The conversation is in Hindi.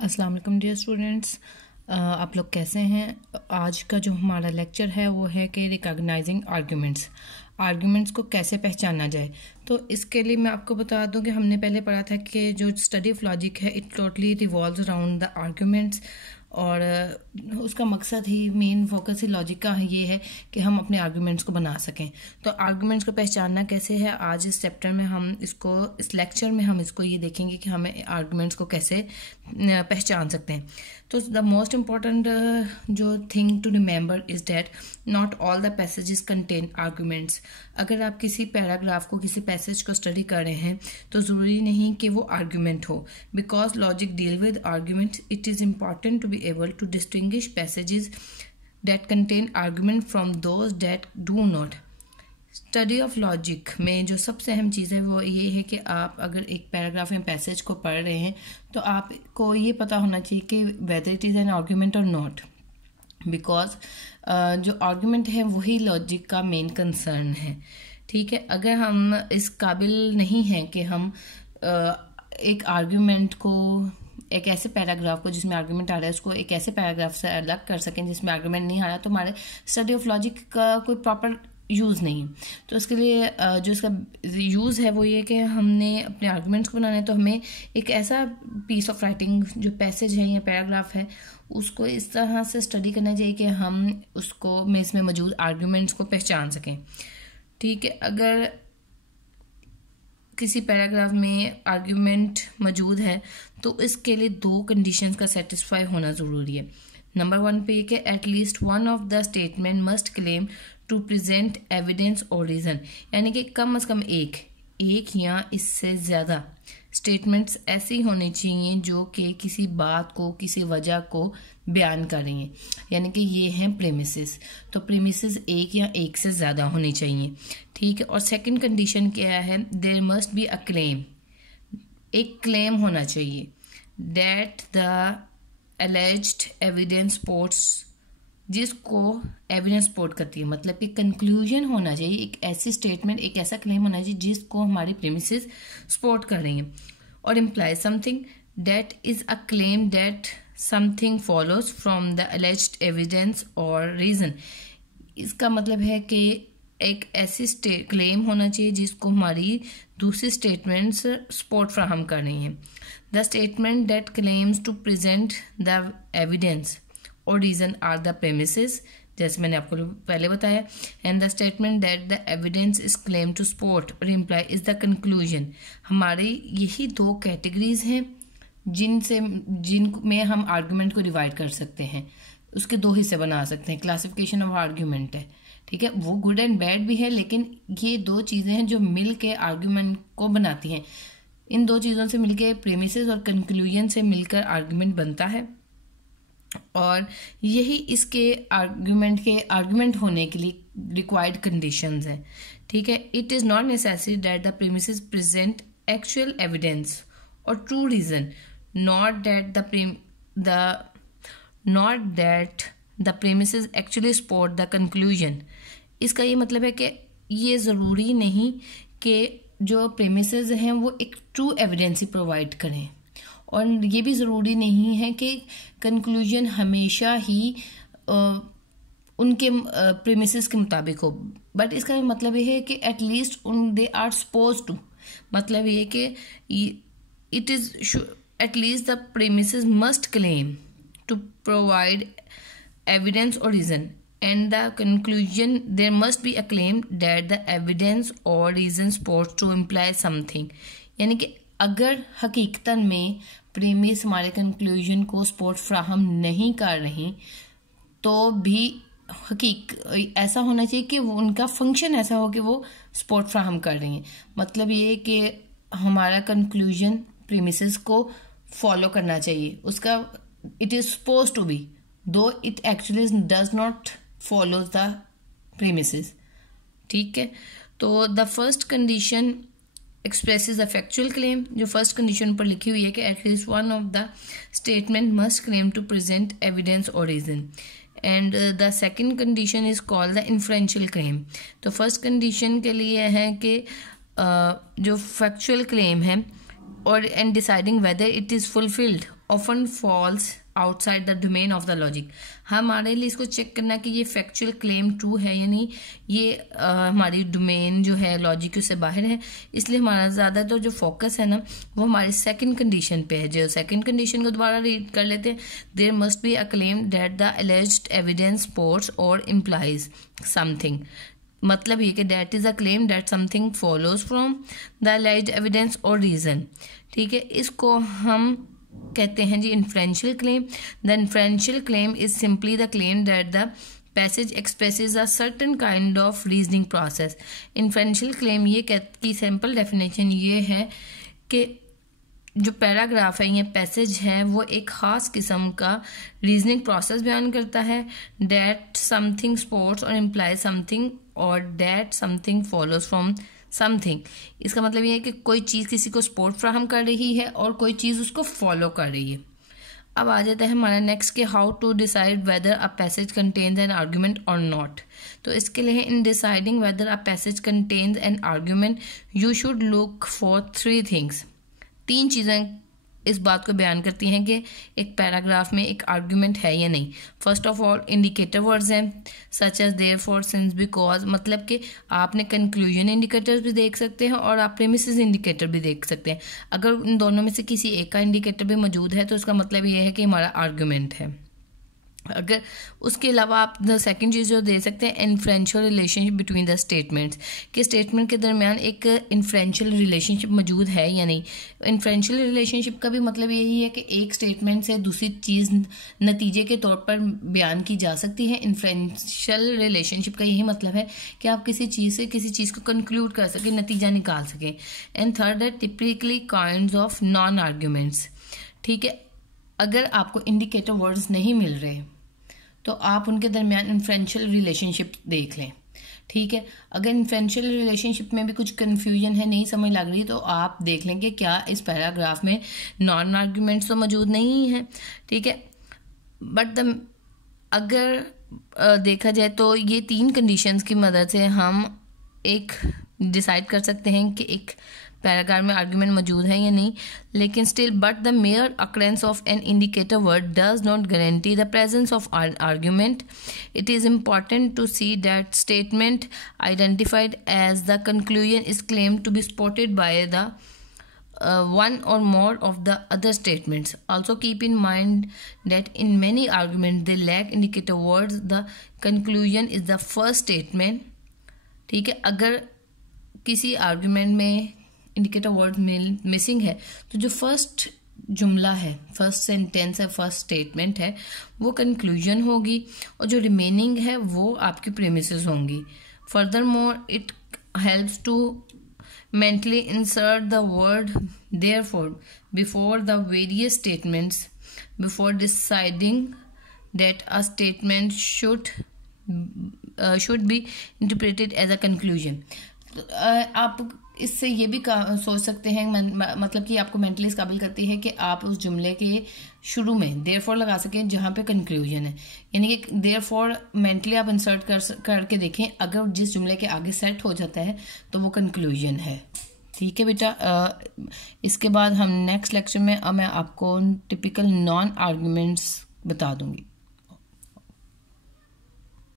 अस्सलाम वालेकुम डियर स्टूडेंट्स, आप लोग कैसे हैं। आज का जो हमारा लेक्चर है वो है कि रिकॉग्नाइजिंग आर्ग्यूमेंट्स को कैसे पहचाना जाए। तो इसके लिए मैं आपको बता दूं कि हमने पहले पढ़ा था कि जो स्टडी ऑफ लॉजिक है it totally revolves around the arguments, और उसका मकसद ही मेन फोकस ही लॉजिक का ये है कि हम अपने आर्ग्यूमेंट्स को बना सकें। तो आर्ग्यूमेंट्स को पहचानना कैसे है, आज इस चैप्टर में हम इसको, इस लेक्चर में हम इसको ये देखेंगे कि हमें आर्ग्यूमेंट्स को कैसे पहचान सकते हैं। तो द मोस्ट इम्पॉर्टेंट जो thing to remember is that not all the passages contain arguments. अगर आप किसी पैराग्राफ को, किसी पैसेज को स्टडी कर रहे हैं तो ज़रूरी नहीं कि वो आर्ग्यूमेंट हो। Because logic deal with arguments, it is important to be able to distinguish passages that contain argument from those that do not. Study of logic में जो सबसे अहम चीज़ है वो ये है कि आप अगर एक पैराग्राफ या पैसेज को पढ़ रहे हैं तो आपको ये पता होना चाहिए कि weather it is an argument और नॉट। बिकॉज जो आर्ग्यूमेंट है वही लॉजिक का मेन कंसर्न है। ठीक है, अगर हम इस काबिल नहीं हैं कि हम एक आर्ग्यूमेंट को, एक ऐसे पैराग्राफ को जिसमें आर्गुमेंट आ रहा है उसको एक ऐसे पैराग्राफ से अलग कर सकें जिसमें आर्गुमेंट नहीं आ रहा, तो हमारे स्टडी ऑफ लॉजिक का कोई प्रॉपर यूज़ नहीं है। तो इसके लिए जो इसका यूज़ है वो ये कि हमने अपने आर्गुमेंट्स को बनाना है तो हमें एक ऐसा पीस ऑफ राइटिंग, जो पैसेज है या पैराग्राफ है, उसको इस तरह से स्टडी करना चाहिए कि हम उसको में इसमें मौजूद आर्गुमेंट्स को पहचान सकें। ठीक है, अगर किसी पैराग्राफ में आर्ग्यूमेंट मौजूद है तो इसके लिए दो कंडीशंस का सेटिस्फाई होना ज़रूरी है। नंबर 1 पे ये कि at least one of the statement must claim to present evidence और रीज़न, यानी कि कम से कम एक या इससे ज़्यादा स्टेटमेंट्स ऐसी होनी चाहिए जो कि किसी बात को, किसी वजह को बयान कर रही हैं, यानी कि ये हैं प्रेमिसेस। तो प्रेमिसेस एक या एक से ज़्यादा होनी चाहिए। ठीक है, और सेकंड कंडीशन क्या है, there must be a claim, एक क्लेम होना चाहिए that the alleged evidence supports, जिसको एविडेंस सपोर्ट करती है, मतलब कि कंक्लूजन होना चाहिए, एक ऐसी स्टेटमेंट, एक ऐसा क्लेम होना चाहिए जिसको हमारी प्रेमिसेस सपोर्ट कर रही हैं। और imply something that is a claim that something follows from the alleged evidence और रीजन। इसका मतलब है कि एक ऐसी क्लेम होना चाहिए जिसको हमारी दूसरी स्टेटमेंट्स सपोर्ट फ्राहम कर रही हैं। The statement that claims to present the evidence और रीजन आर द प्रेमिसेस, जैसे मैंने आपको पहले बताया। And the statement that the evidence is claim to support और इम्प्लाई इज द कंक्लूजन। हमारी यही दो कैटेगरीज हैं जिनमें हम आर्गुमेंट को डिवाइड कर सकते हैं, उसके दो हिस्से बना सकते हैं। क्लासिफिकेशन ऑफ आर्ग्यूमेंट है, ठीक है, वो गुड एंड बैड भी है, लेकिन ये दो चीज़ें हैं जो मिल के आर्ग्यूमेंट को बनाती हैं। इन दो चीज़ों से मिलके प्रेमिसेस और कंक्लूजन से मिलकर आर्ग्यूमेंट बनता है, और यही इसके आर्ग्यूमेंट होने के लिए रिक्वायर्ड कंडीशंस हैं। ठीक है, it is not necessary that the premises present actual evidence और true reason, not that the premises actually support the conclusion. इसका ये मतलब है कि ये ज़रूरी नहीं कि जो प्रेमिसेस हैं वो एक ट्रू एविडेंस ही प्रोवाइड करें, और ये भी ज़रूरी नहीं है कि कंक्लूजन हमेशा ही उनके प्रेमिसेस के मुताबिक हो। बट इसका मतलब ये है कि at least they are suppose to, मतलब ये कि it is at least the premises must claim to provide evidence और reason, and the conclusion there must be a claim that the evidence or reason supports to imply something। यानी कि अगर हकीकतन में प्रेमिस हमारे कंक्लूजन को सपोर्ट फ्राहम नहीं कर रही तो भी ऐसा होना चाहिए कि वो उनका फंक्शन ऐसा हो कि वो सपोर्ट फ्राहम कर रही हैं। मतलब ये कि हमारा कंक्लूजन प्रेमिसेस को फॉलो करना चाहिए, उसका it is suppose to be, though it actually does not follows the premises। ठीक है, तो the first condition expresses the factual claim, जो फर्स्ट कंडीशन पर लिखी हुई है कि at least one of the statement must claim to present evidence और reason, and the second condition is called the inferential claim. तो फर्स्ट कंडीशन के लिए है कि जो फैक्चुअल क्लेम है और and deciding weather it is fulfilled often falls outside the domain of the logic. हमारे लिए इसको चेक करना कि ये फैक्चुअल क्लेम ट्रू है या नहीं, ये हमारी डोमेन जो है लॉजिक उससे बाहर है, इसलिए हमारा ज़्यादातर जो फोकस है ना वो हमारी सेकंड कंडीशन पे है। जो सेकंड कंडीशन को दोबारा रीड कर लेते हैं, there must be a claim that the alleged evidence supports और इम्प्लाइज समथिंग। मतलब ये कि that is a claim that something follows from the alleged evidence और रीजन। ठीक है, इसको हम कहते हैं जी inferential claim. The inferential claim is simply the claim that the passage expresses a certain kind of reasoning process. Inferential claim ये की सिंपल डेफिनेशन ये है कि जो पैराग्राफ है, ये पैसेज है, वो एक खास किस्म का रीजनिंग प्रोसेस बयान करता है। दैट समथिंग सपोर्ट्स और इम्प्लाइज समथिंग और that something follows from something. इसका मतलब ये है कि कोई चीज़ किसी को सपोर्ट फ्राहम कर रही है और कोई चीज़ उसको फॉलो कर रही है। अब आ जाता है हमारा नेक्स्ट के how to decide whether a passage contains an argument और नॉट। तो इसके लिए in deciding whether a passage contains an argument you should look for 3 things. 3 चीज़ें इस बात को बयान करती हैं कि एक पैराग्राफ में एक आर्ग्यूमेंट है या नहीं। First of all indicator words हैं such as therefore since because, मतलब कि आपने कंक्लूजन इंडिकेटर्स भी देख सकते हैं और आप प्रेमिसेस इंडिकेटर भी देख सकते हैं। अगर इन दोनों में से किसी एक का इंडिकेटर भी मौजूद है तो उसका मतलब ये है कि हमारा आर्ग्यूमेंट है। अगर उसके अलावा आप द सेकंड चीज़ जो दे सकते हैं inferential relationship between the statements, कि स्टेटमेंट के दरमियान एक इन्फ्रेंशियल रिलेशनशिप मौजूद है या नहीं। इन्फ्रेंशियल रिलेशनशिप का भी मतलब यही है कि एक स्टेटमेंट से दूसरी चीज़ नतीजे के तौर पर बयान की जा सकती है। इन्फ्रेंशियल रिलेशनशिप का यही मतलब है कि आप किसी चीज़ से किसी चीज़ को कंक्लूड कर सकें, नतीजा निकाल सकें। एंड थर्ड है typically kinds of non arguments. ठीक है, अगर आपको इंडिकेटर वर्ड्स नहीं मिल रहे तो आप उनके दरमियान इन्फ्रेंशियल रिलेशनशिप देख लें। ठीक है, अगर इन्फ्रेंशियल रिलेशनशिप में भी कुछ कन्फ्यूजन है, नहीं समझ लग रही, तो आप देख लें कि क्या इस पैराग्राफ में नॉन आर्ग्यूमेंट्स तो मौजूद नहीं है। ठीक है, बट अगर देखा जाए तो ये 3 कंडीशंस की मदद से हम एक डिसाइड कर सकते हैं कि एक पैराग्राफ में आर्ग्यूमेंट मौजूद है या नहीं। लेकिन still but the mere occurrence of an indicator word does not guarantee the presence of are argument. It is important to see that statement identified as the conclusion is claimed to be supported by the one or more of the other statements. Also keep in mind that in many arguments they lack indicator words. The conclusion is the first statement. ठीक है, अगर किसी आर्ग्यूमेंट में इंडिकेटर वर्ड मिसिंग है तो जो फर्स्ट जुमला है, फर्स्ट सेंटेंस है, फर्स्ट स्टेटमेंट है, वो कंक्लूजन होगी और जो रिमेनिंग है वो आपकी प्रेमिसेस होंगी। Furthermore it helps to mentally insert the word therefore before the various statements before deciding that a statement should be interpreted as a conclusion. आप इससे ये भी सोच सकते हैं, मतलब कि आपको मेंटली इस काबिल करती है कि आप उस जुमले के शुरू में देयरफॉर लगा सकें जहाँ पे कंक्लूजन है। यानी कि देयरफॉर मेंटली आप इंसर्ट करके देखें, अगर जिस जुमले के आगे सेट हो जाता है तो वो कंक्लूजन है। ठीक है बेटा, इसके बाद हम नेक्स्ट लेक्चर में मैं आपको टिपिकल नॉन आर्ग्यूमेंट्स बता दूंगी।